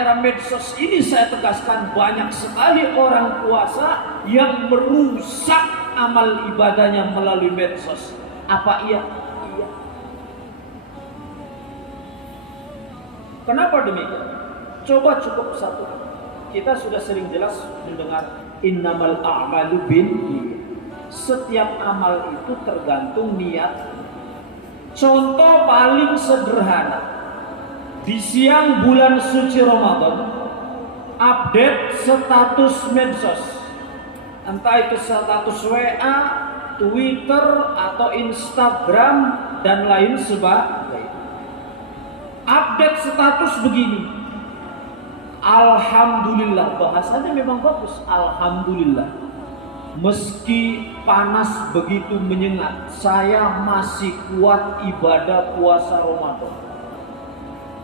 era medsos ini saya tegaskan banyak sekali orang puasa yang merusak amal ibadahnya melalui medsos. Apa iya? Iya. Kenapa demikian? Coba cukup satu. Kita sudah sering jelas mendengar innamal a'malu binniyat. Setiap amal itu tergantung niat. Contoh paling sederhana. Di siang bulan suci Ramadan, update status medsos, entah itu status WA, Twitter, atau Instagram, dan lain sebagainya. Update status begini, alhamdulillah, bahasanya memang bagus, alhamdulillah. Meski panas begitu menyengat, saya masih kuat ibadah puasa Ramadan.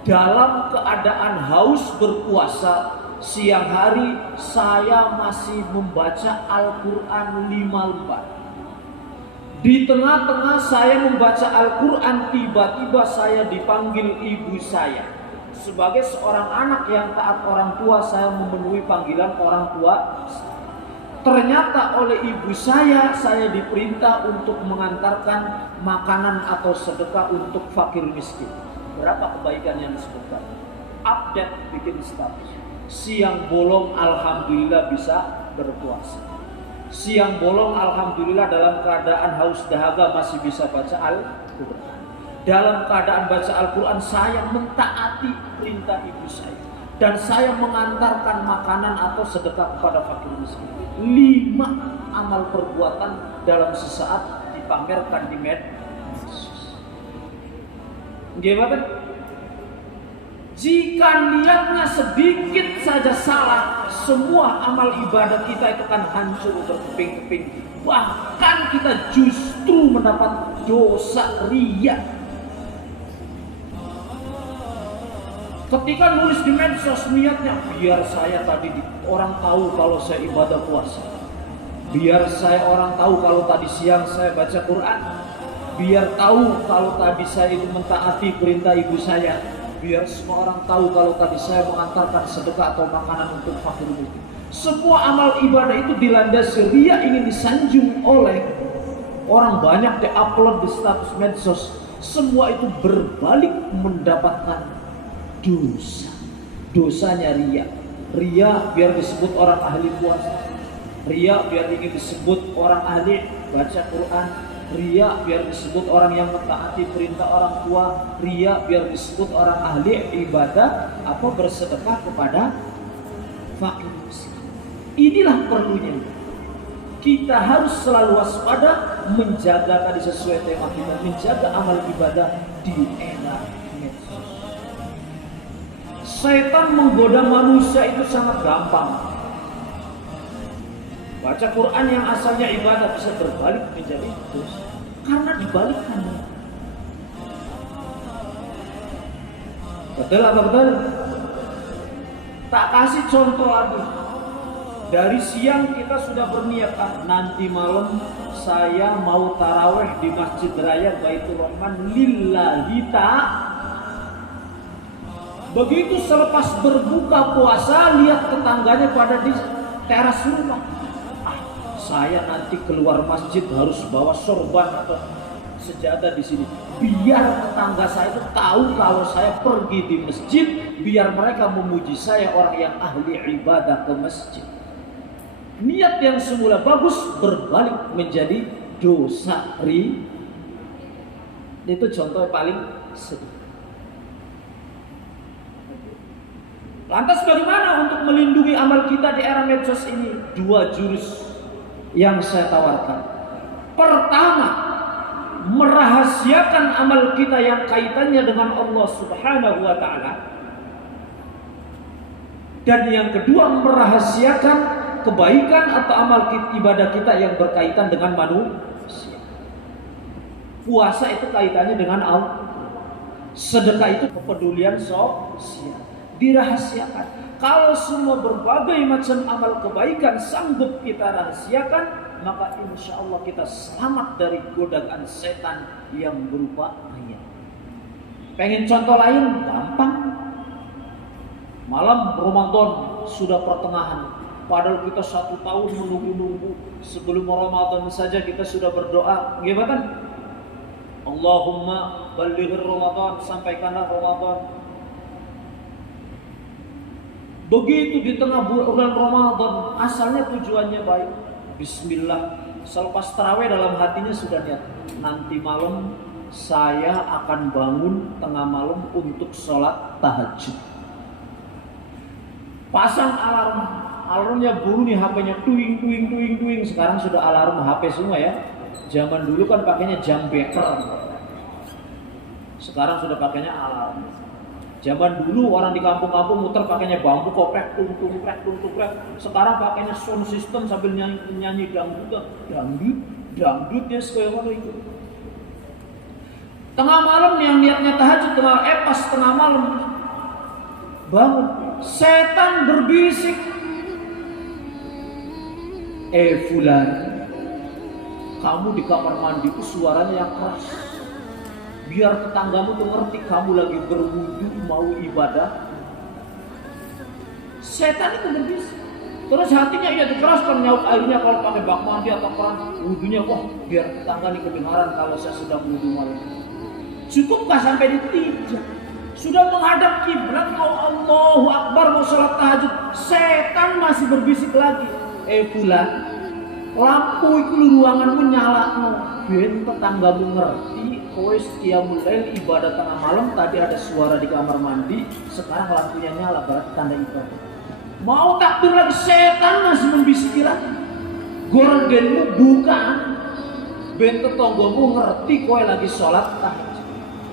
Dalam keadaan haus berpuasa, siang hari saya masih membaca Al-Quran 5 lembar. Di tengah-tengah saya membaca Al-Quran, tiba-tiba saya dipanggil ibu saya. Sebagai seorang anak yang taat orang tua, saya memenuhi panggilan orang tua. Ternyata oleh ibu saya diperintah untuk mengantarkan makanan atau sedekah untuk fakir miskin. Berapa kebaikan yang disebutkan? Update bikin status. Siang bolong alhamdulillah bisa berpuasa. Siang bolong alhamdulillah dalam keadaan haus dahaga masih bisa baca Al-Quran. Dalam keadaan baca Al-Quran saya mentaati perintah ibu saya. Dan saya mengantarkan makanan atau sedekah kepada fakir miskin. 5 amal perbuatan dalam sesaat dipamerkan di medsos. Gimana? Jika niatnya sedikit saja salah, semua amal ibadah kita itu akan hancur berkeping-keping. Bahkan kita justru mendapat dosa riya. Ketika nulis di medsos niatnya, biar saya tadi orang tahu kalau saya ibadah puasa. Biar saya orang tahu kalau tadi siang saya baca Quran. Biar tahu kalau tadi saya itu mentaati perintah ibu saya. Biar semua orang tahu kalau tadi saya mengantarkan sedekah atau makanan untuk fakir miskin. Semua amal ibadah itu dilandasi riya, ingin disanjung oleh orang banyak, di-upload di status medsos. Semua itu berbalik mendapatkan dosa. Dosanya riya. Riya biar disebut orang ahli puasa. Riya biar ingin disebut orang ahli baca Quran. Riya biar disebut orang yang mentaati perintah orang tua. Riya biar disebut orang ahli ibadah atau bersedekah kepada fakir miskin. Inilah perlunya. Kita harus selalu waspada, menjaga tadi sesuai tema kita, menjaga amal ibadah di era medsos. Setan menggoda manusia itu sangat gampang. Baca Quran yang asalnya ibadah bisa berbalik menjadi dosa karena dibalikkannya. Betul apa betul? Tak kasih contoh lagi. Dari siang kita sudah berniat, nanti malam saya mau taraweh di Masjid Raya Baitur Rahman lillahi ta'ala. Begitu selepas berbuka puasa, lihat tetangganya pada di teras rumah. Saya nanti keluar masjid harus bawa sorban atau sejadah di sini. Biar tetangga saya itu tahu kalau saya pergi di masjid, biar mereka memuji saya orang yang ahli ibadah ke masjid. Niat yang semula bagus berbalik menjadi dosa riya. Itu contoh paling sedikit. Lantas bagaimana untuk melindungi amal kita di era medsos ini? 2 jurus yang saya tawarkan. Pertama, merahasiakan amal kita yang kaitannya dengan Allah Subhanahu wa ta'ala. Dan yang kedua, merahasiakan kebaikan atau amal ibadah kita yang berkaitan dengan manusia. Puasa itu kaitannya dengan Allah. Sedekah itu kepedulian sosial. Dirahasiakan. Kalau semua berbagai macam amal kebaikan sanggup kita rahasiakan, maka insya Allah kita selamat dari godaan setan yang berupa riya. Pengen contoh lain? Gampang. Malam Ramadan sudah pertengahan. Padahal kita 1 tahun menunggu-nunggu. Sebelum Ramadan saja kita sudah berdoa. Gimana? Allahumma ballighir Ramadan, sampaikanlah Ramadan. Begitu di tengah bulan Ramadan, asalnya tujuannya baik. Bismillah. Selepas tarawih dalam hatinya sudah niat, nanti malam saya akan bangun tengah malam untuk sholat tahajud. Pasang alarm, alarmnya bunyi, HP-nya tuing. Sekarang sudah alarm HP semua ya. Zaman dulu kan pakainya jam beker. Sekarang sudah pakainya alarm. Zaman dulu orang di kampung-kampung muter pakainya bambu koprek, tung prek. Sekarang pakainya sound system sambil nyanyi dangdut dia sekalian itu. Tengah malam yang niatnya tahajud pas tengah malam bangun, setan berbisik, fulan, kamu di kamar mandi itu suaranya yang keras. Biar tetanggamu tuh ngerti kamu lagi berwudu mau ibadah. Setan itu berbisik. Terus hatinya ia dikeraskan, nyaut airnya kalau pakai bak mandi atau keran, wudunya wah biar tetangga ini kedengaran kalau saya sedang wudu malam. Cukupkah sampai di tidak? Sudah menghadap kiblat, mau Allahu Akbar, mau sholat tahajud, setan masih berbisik lagi. Fulan, lampu itu ruanganmu nyala no. Ben tetanggamu ngerti kowe qiyamul lail ibadah tengah malam, tadi ada suara di kamar mandi, sekarang lampunya nyala, berarti tanda ibadah. Mau takbir lagi, setan masih membisiki lagi. Gorgenmu bukan, ben tetanggamu ngerti kowe lagi sholat tahajud.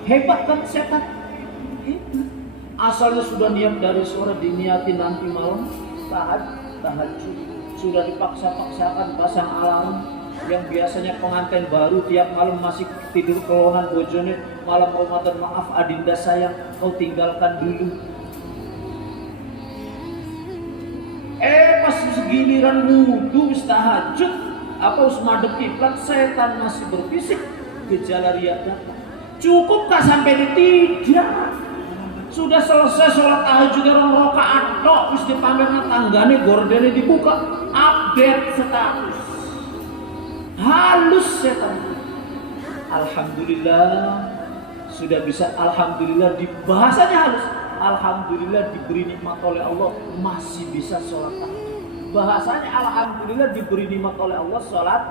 Hebat kan setan? Hebat. Asalnya sudah niat dari sore, diniati nanti malam tahajud. Sudah dipaksa-paksakan pasang alarm. Yang biasanya pengantin baru tiap malam masih tidur kelongan bojone, malam Ramadan maaf adinda sayang kau tinggalkan dulu. Pas segiliran wudu tahajud apa us madep kiblat, setan masih berbisik, gejala riak datang. Cukupkah sampai tidak? Sudah selesai sholat tahajud orang rakaat tok wis dipamerna tanggane gordene dibuka, update status. Halus setan. Alhamdulillah sudah bisa, alhamdulillah di bahasanya halus. Alhamdulillah diberi nikmat oleh Allah masih bisa sholat tahajud. Bahasanya alhamdulillah diberi nikmat oleh Allah sholat.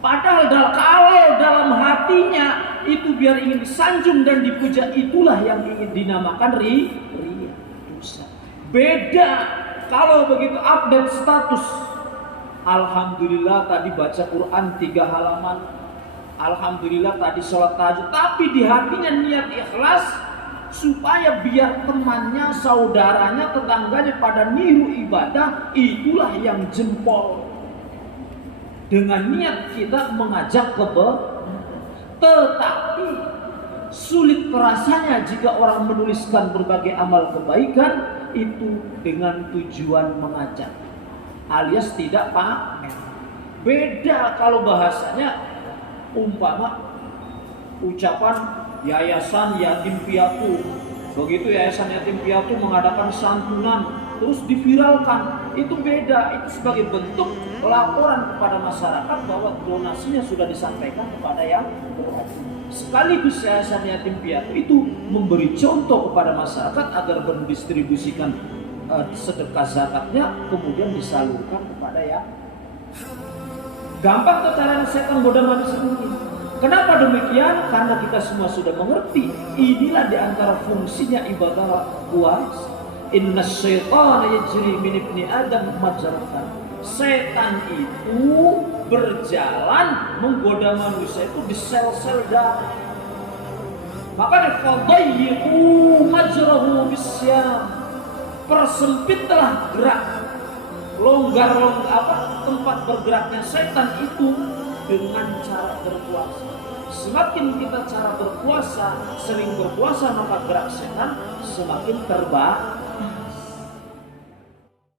Padahal kalau dalam hatinya itu biar ingin disanjung dan dipuja, itulah yang ingin dinamakan ria, dosa. Beda kalau begitu update status. Alhamdulillah tadi baca Quran 3 halaman. Alhamdulillah tadi sholat tahajud. Tapi di hatinya niat ikhlas supaya biar temannya, saudaranya, tetangganya pada niru ibadah. Itulah yang jempol. Dengan niat kita mengajak tetapi sulit rasanya jika orang menuliskan berbagai amal kebaikan itu dengan tujuan mengajak, alias tidak pamer. Beda kalau bahasanya umpama ucapan yayasan yatim piatu. Begitu yayasan yatim piatu mengadakan santunan terus diviralkan, itu beda. Itu sebagai bentuk laporan kepada masyarakat bahwa donasinya sudah disampaikan kepada yang berhak. Sekaligus yayasan yatim piatu itu memberi contoh kepada masyarakat agar mendistribusikan sedekah zakatnya kemudian disalurkan kepada yang gampang tuh cara setan goda manusia ini. Kenapa demikian? Karena kita semua sudah mengerti inilah diantara fungsinya ibadah puasa. Inna syaitana yajri min ibni Adam majratan. Setan itu berjalan menggoda manusia itu di sel-sel darah. Maka fadayyiqu majrahu bisyam. Persempitlah gerak, longgar tempat bergeraknya setan itu dengan cara berpuasa. Semakin kita cara berpuasa, sering berpuasa, maka gerak setan semakin terbatas.